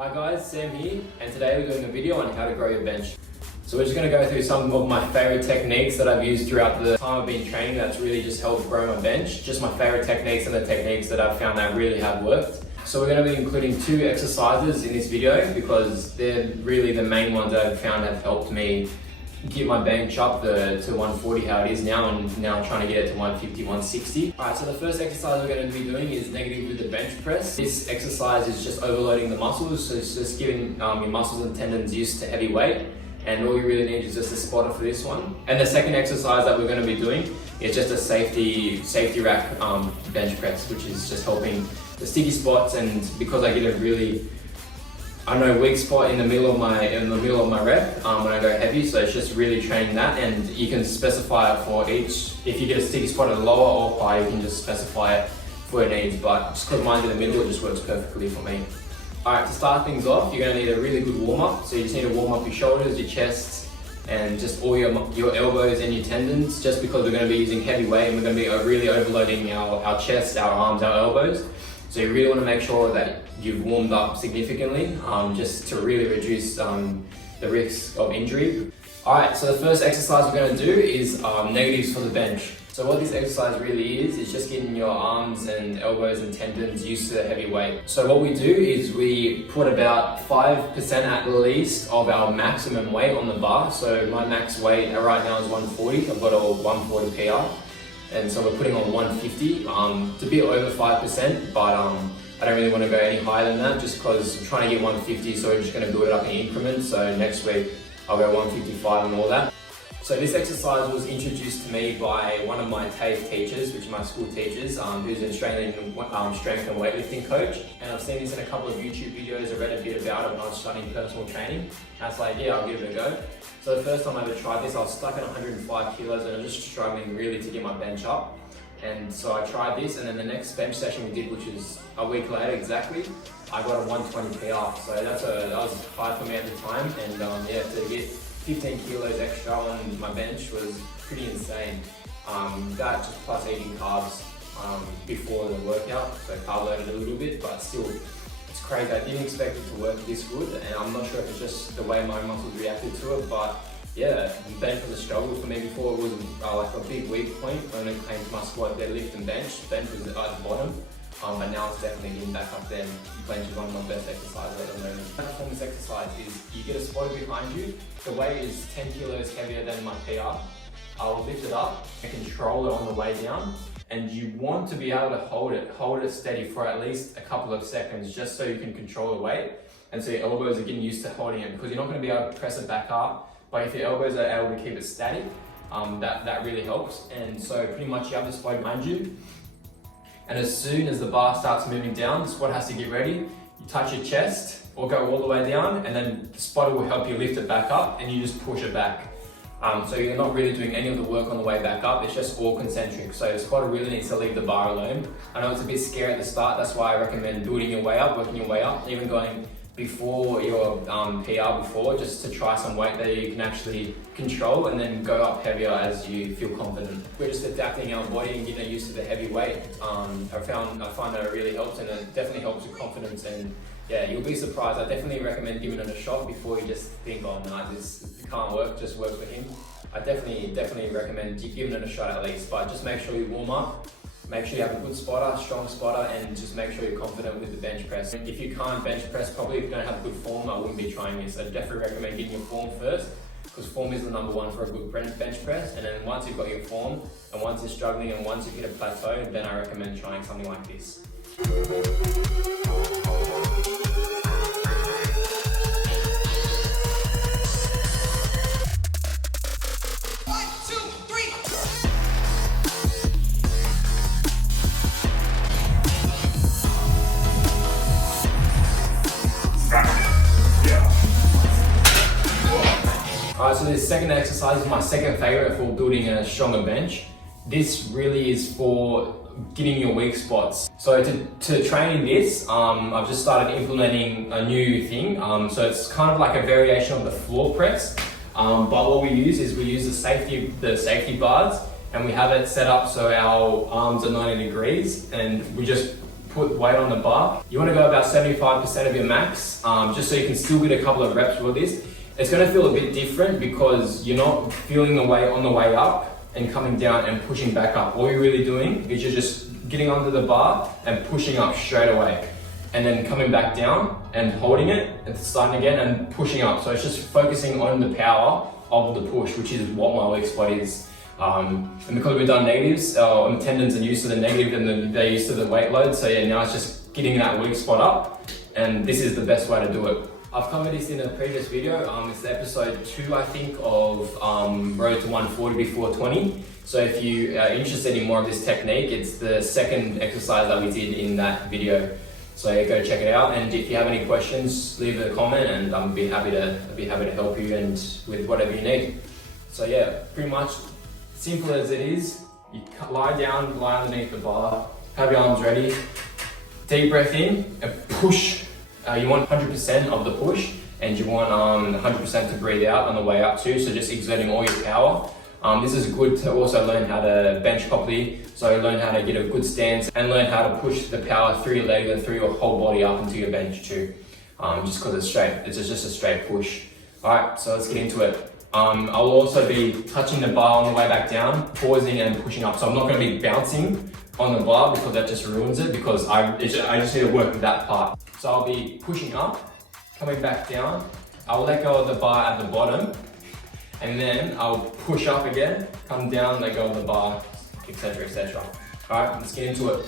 Hi guys, Sam here, and today we're doing a video on how to grow your bench. So we're just going to go through some of my favorite techniques that I've used throughout the time I've been training that's really just helped grow my bench. Just my favorite techniques and the techniques that I've found that really have worked. So we're going to be including 2 exercises in this video because they're really the main ones that I've found have helped me get my bench up to 140 how it is now, and now I'm trying to get it to 150, 160. Alright, so the first exercise we're going to be doing is negative with the bench press. This exercise is just overloading the muscles, so it's just giving your muscles and tendons used to heavy weight, and all you really need is just a spotter for this one. And the second exercise that we're going to be doing is just a safety rack bench press, which is just helping the sticky spots, and because I get a really weak spot in the middle of my rep when I go heavy, so it's just really training that, and you can specify it for each. If you get a sticky spot at the lower or high, you can just specify it for your needs, but just because mine's in the middle, it just works perfectly for me. Alright, to start things off, you're going to need a really good warm-up, so you just need to warm up your shoulders, your chest, and just all your elbows and your tendons, just because we're going to be using heavy weight and we're going to be really overloading our chest, our arms, our elbows. So you really want to make sure that you've warmed up significantly, just to really reduce the risk of injury. Alright, so the first exercise we're going to do is negatives for the bench. So what this exercise really is just getting your arms and elbows and tendons used to the heavy weight. So what we do is we put about 5% at least of our maximum weight on the bar. So my max weight right now is 140, I've got a 140 PR. And so we're putting on 150 to be over 5%, but I don't really want to go any higher than that just because I'm trying to get 150, so we're just going to build it up in increments. So next week I'll go 155 and all that. So this exercise was introduced to me by one of my TAFE teachers, which are my school teachers, who's an Australian strength and weightlifting coach. And I've seen this in a couple of YouTube videos. I read a bit about it when I was studying personal training. And I was like, yeah, I'll give it a go. So the first time I ever tried this, I was stuck at 105 kilos and I was just struggling really to get my bench up. And so I tried this, and then the next bench session we did, which is a week later exactly, I got a 120 PR. So that was high for me at the time, and yeah, to get 15 kilos extra on my bench was pretty insane. That just plus eating carbs before the workout, so carb loaded a little bit, but still, it's crazy. I didn't expect it to work this good, and I'm not sure if it's just the way my muscles reacted to it, but yeah, bench was a struggle for me before. It was like a big weak point when it came to my squat, deadlift and bench. Bench was at the bottom, but now it's definitely getting back up there. Bench is one of my best exercises at the moment. Performance exercise is you get a spotter behind you. The weight is 10 kilos heavier than my PR. I'll lift it up and control it on the way down. And you want to be able to hold it steady for at least a couple of seconds, just so you can control the weight. And so your elbows are getting used to holding it, because you're not going to be able to press it back up. But if your elbows are able to keep it static, that really helps. And so pretty much you have the spotter behind you. And as soon as the bar starts moving down, the spotter has to get ready. You touch your chest or go all the way down, and then the spotter will help you lift it back up, and you just push it back. So you're not really doing any of the work on the way back up, it's just all concentric. So the spotter really needs to leave the bar alone. I know it's a bit scary at the start, that's why I recommend building your way up, working your way up, even going before your PR just to try some weight that you can actually control, and then go up heavier as you feel confident. We're just adapting our body and getting used to the heavy weight. I find that it really helps, and it definitely helps with confidence, and yeah, you'll be surprised. I definitely recommend giving it a shot before you just think, oh no, this can't work, just works for him. I definitely recommend giving it a shot at least, but just make sure you warm up. Make sure you have a good spotter, strong spotter, and just make sure you're confident with the bench press. If you can't bench press properly, if you don't have good form, I wouldn't be trying this. I definitely recommend getting your form first, because form is the number one for a good bench press. And then once you've got your form, and once you're struggling, and once you've hit a plateau, then I recommend trying something like this. Alright, so this second exercise is my second favorite for building a stronger bench. This really is for getting your weak spots. So to train in this, I've just started implementing a new thing. So it's kind of like a variation of the floor press. But what we use is the safety bars, and we have it set up so our arms are 90 degrees, and we just put weight on the bar, you want to go about 75% of your max, just so you can still get a couple of reps with this. It's going to feel a bit different because you're not feeling the weight on the way up and coming down and pushing back up. All you're really doing is you're just getting onto the bar and pushing up straight away, and then coming back down and holding it and starting again and pushing up. So it's just focusing on the power of the push, which is what my weak spot is. And because we've done negatives, our tendons are used to the negative and they're used to the weight load. So yeah, now it's just getting that weak spot up, and this is the best way to do it. I've covered this in a previous video. It's episode 2, I think, of Road to 140 before 20. So if you are interested in more of this technique, it's the second exercise that we did in that video. So yeah, go check it out. And if you have any questions, leave a comment, and I'll be happy to help you and with whatever you need. So yeah, pretty much simple as it is. You lie down, lie underneath the bar, have your arms ready, deep breath in and push. You want 100% of the push, and you want 100% to breathe out on the way up too, so just exerting all your power. This is good to also learn how to bench properly, so learn how to get a good stance and learn how to push the power through your legs and through your whole body up into your bench too, just because it's straight. It's just a straight push. Alright, so let's get into it. I'll also be touching the bar on the way back down, pausing and pushing up. So I'm not going to be bouncing on the bar because that just ruins it, because I just need to work with that part. So I'll be pushing up, coming back down. I'll let go of the bar at the bottom, and then I'll push up again, come down, let go of the bar, etc, etc. Alright, let's get into it.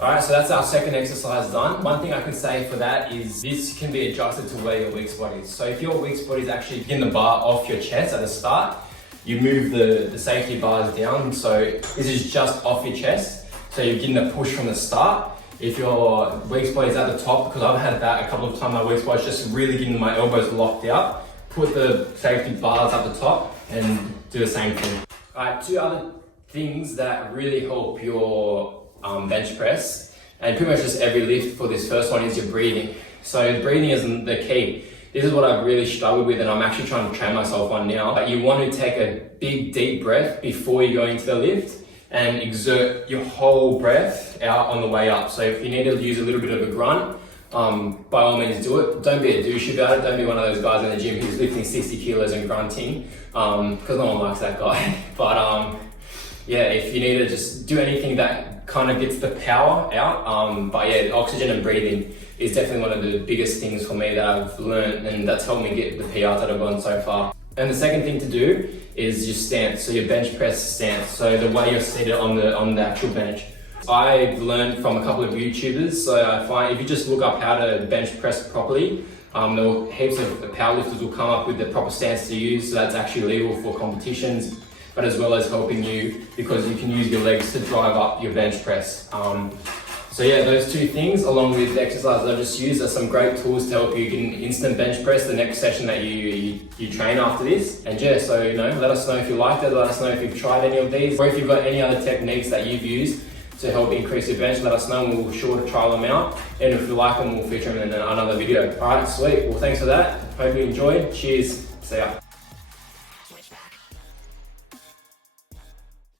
Alright, so that's our second exercise done. One thing I can say for that is this can be adjusted to where your weak spot is. So if your weak spot is actually getting the bar off your chest at the start, you move the safety bars down. So this is just off your chest. So you're getting a push from the start. If your weak spot is at the top, because I've had that a couple of times, my weak spot is just really getting my elbows locked out, put the safety bars at the top and do the same thing. Alright, 2 other things that really help your bench press, and pretty much just every lift for this first one, is your breathing. So breathing is the key. This is what I've really struggled with, and I'm actually trying to train myself on now. But you want to take a big deep breath before you go into the lift and exert your whole breath out on the way up. So if you need to use a little bit of a grunt, by all means do it. Don't be a douche about it. Don't be one of those guys in the gym who's lifting 60 kilos and grunting, because no one likes that guy. But yeah, if you need to just do anything that kind of gets the power out, but yeah, oxygen and breathing is definitely one of the biggest things for me that I've learned, and that's helped me get the PRs that I've gone so far. And the second thing to do is your stance, so your bench press stance, so the way you're seated on the actual bench. I've learned from a couple of YouTubers, so I find if you just look up how to bench press properly, heaps of powerlifters will come up with the proper stance to use, so that's actually legal for competitions, but as well as helping you because you can use your legs to drive up your bench press. So yeah, those 2 things along with the exercises I've just used are some great tools to help you get an instant bench press the next session that you train after this. And yeah, so let us know if you liked it, let us know if you've tried any of these, or if you've got any other techniques that you've used to help increase your bench, let us know and we'll be sure to try them out. And if you like them, we'll feature them in another video. Alright, sweet. Well, thanks for that. Hope you enjoyed. Cheers. See ya.